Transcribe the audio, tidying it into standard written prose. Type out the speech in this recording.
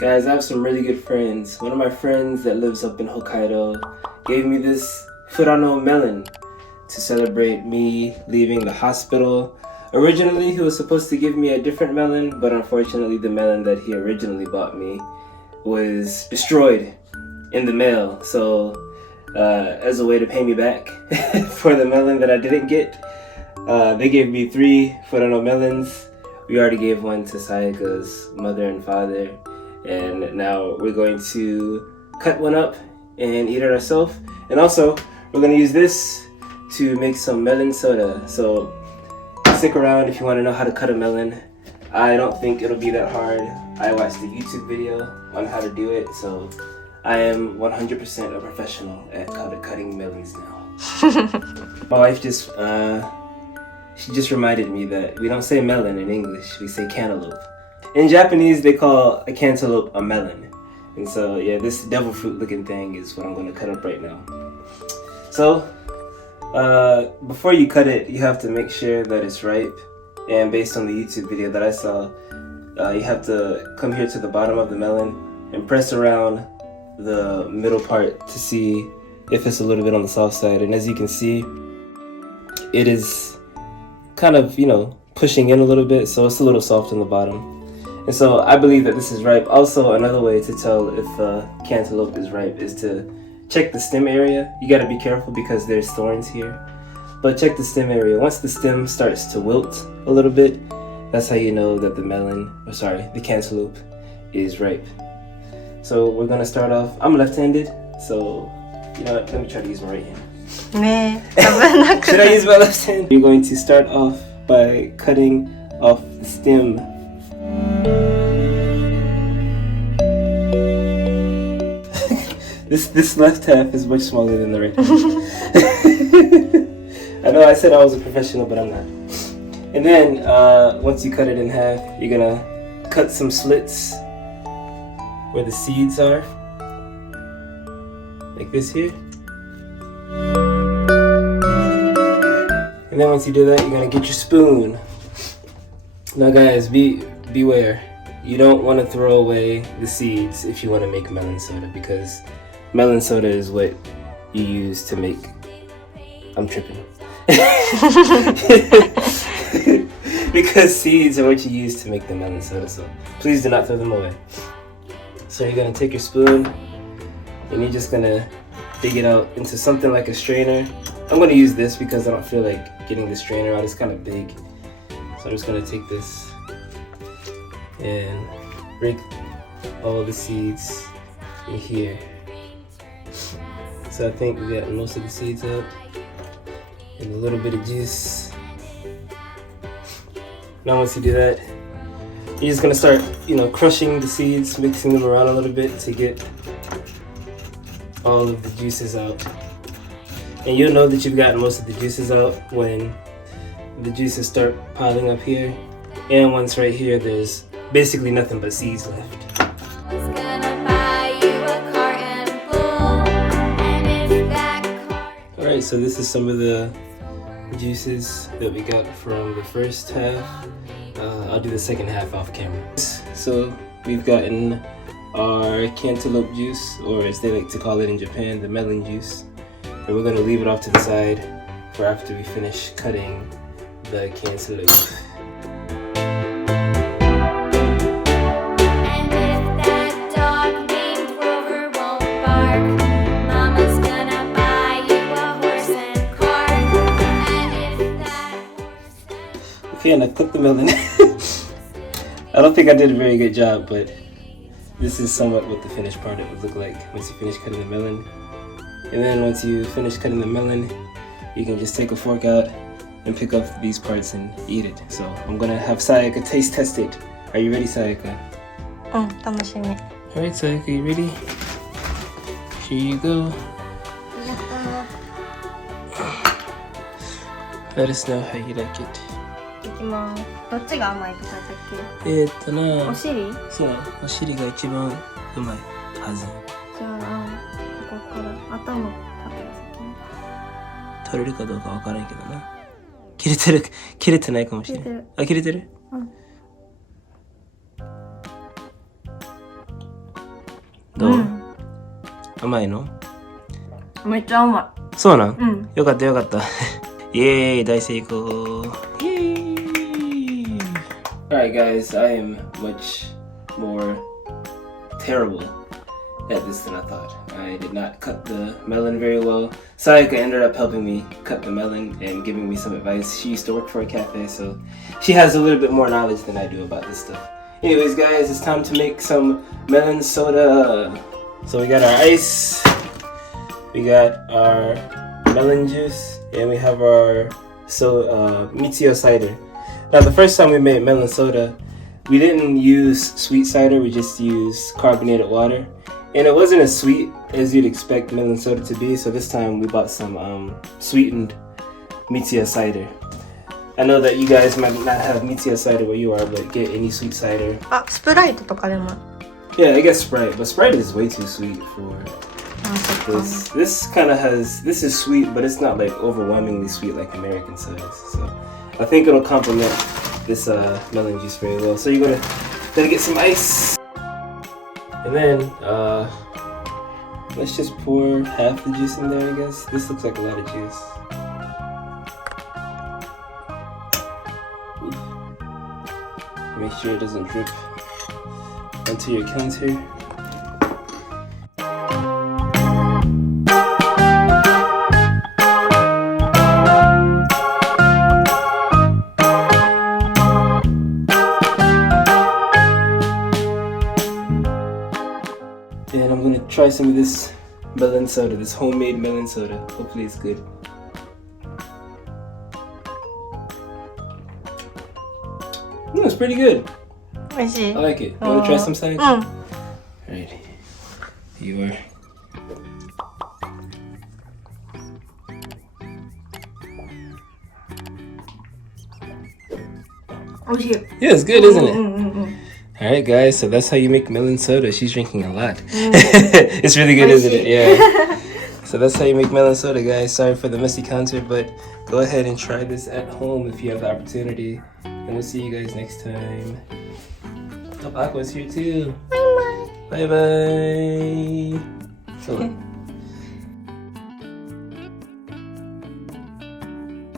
Guys, I have some really good friends. One of my friends that lives up in Hokkaido gave me this Furano melon to celebrate me leaving the hospital. Originally, he was supposed to give me a different melon, but unfortunately the melon that he originally bought me was destroyed in the mail. So as a way to pay me back for the melon that I didn't get, they gave me 3 Furano melons. We already gave one to Sayaka's mother and father. And now we're going to cut one up and eat it ourselves. And also, we're going to use this to make some melon soda. So stick around if you want to know how to cut a melon. I don't think it'll be that hard. I watched a YouTube video on how to do it, so I am 100% a professional at cutting melons now. My wife just reminded me that we don't say melon in English, we say cantaloupe. In Japanese, they call a cantaloupe a melon. And so, yeah, this devil fruit looking thing is what I'm going to cut up right now. So, before you cut it, you have to make sure that it's ripe. And based on the YouTube video that I saw, you have to come here to the bottom of the melon and press around the middle part to see if it's a little bit on the soft side. And as you can see, it is kind of, pushing in a little bit, so it's a little soft on the bottom. And so I believe that this is ripe. Also, another way to tell if cantaloupe is ripe is to check the stem area. You got to be careful because there's thorns here. But check the stem area. Once the stem starts to wilt a little bit, that's how you know that the cantaloupe is ripe. So we're going to start off. I'm left-handed, so you know what? Let me try to use my right hand. Should I use my left hand? You're going to start off by cutting off the stem. This left half is much smaller than the right half. I know I said I was a professional, but I'm not. And then once you cut it in half, you're gonna cut some slits where the seeds are, like this here. And then once you do that, you're gonna get your spoon. Now guys, beware. You don't want to throw away the seeds if you want to make melon soda, because melon soda is what you use to make... I'm tripping. Because seeds are what you use to make the melon soda, so please do not throw them away. So you're going to take your spoon and you're just going to dig it out into something like a strainer. I'm going to use this because I don't feel like getting the strainer out. It's kind of big. So I'm just going to take this and break all the seeds in here. So I think we got most of the seeds out and a little bit of juice. Now once you do that, you're just gonna start, crushing the seeds, mixing them around a little bit to get all of the juices out. And you'll know that you've gotten most of the juices out when the juices start piling up here, and once right here there's basically nothing but seeds left. Alright, so this is some of the juices that we got from the first half. I'll do the second half off camera. So we've gotten our cantaloupe juice, or as they like to call it in Japan, the melon juice. And we're going to leave it off to the side for after we finish cutting the cantaloupe. Okay, and I cooked the melon. I don't think I did a very good job, but this is somewhat what the finished product would look like once you finish cutting the melon. And then once you finish cutting the melon, you can just take a fork out and pick up these parts and eat it. So I'm gonna have Sayaka taste test it. Are you ready, Sayaka? 楽しみ。 Alright, Sayaka, you ready? Here you go. Let us know how you like it. いきます。どっちが甘いとか言ったっけ？お尻？そう、お尻が一番うまいはず。じゃあ、ここから頭食べる先に。取れるかどうかわからんけどな。切れてないかもしれない。あ、切れてる？うん。どう、うん、甘いの？めっちゃ甘そうなん、い。うん。よかったよかった。イエーイ、大成功。イエーイ。Alright guys, I am much more terrible at this than I thought. I did not cut the melon very well. Sayaka ended up helping me cut the melon and giving me some advice. She used to work for a cafe, so she has a little bit more knowledge than I do about this stuff. Anyways guys, it's time to make some melon soda. So we got our ice, we got our melon juice, and we have our Mitsio cider. Now the first time we made melon soda, we didn't use sweet cider, we just used carbonated water. And it wasn't as sweet as you'd expect melon soda to be, so this time we bought some sweetened Mitsio cider. I know that you guys might not have Mitsio cider where you are, but get any sweet cider. あ、スプライトとかでも。Yeah, I guess Sprite, but Sprite is way too sweet for あ、そっか。 this is sweet, but it's not like overwhelmingly sweet like American sodas. So I think it'll complement this melon juice very well. So you're gonna get some ice. And then let's just pour half the juice in there, I guess. This looks like a lot of juice. Make sure it doesn't drip onto your counter. And I'm gonna try some of this melon soda, this homemade melon soda. Hopefully it's good. It's pretty good. 美味しい。 I like it. Wanna try some, Sai? うん。 Alright. You are. Yeah, it's good, isn't it? Mm. Alright, guys, so that's how you make melon soda. She's drinking a lot. It's really good, isn't it? Yeah. So that's how you make melon soda, guys. Sorry for the messy counter, but go ahead and try this at home if you have the opportunity. And we'll see you guys next time. Hope Aqua's here too. Bye bye. Bye bye.